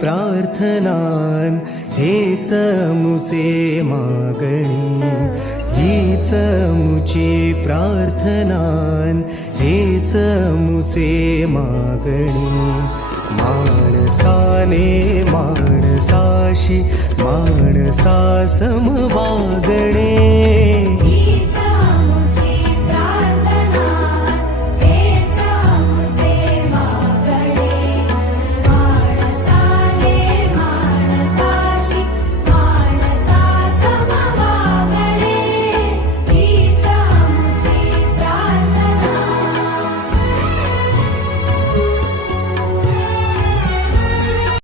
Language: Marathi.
प्रार्थनान हेच मुचे मागणी, हीच मुची प्रार्थनान हेच मुचे मागणी. माणसाने माणसाशी माणसासम वागणे,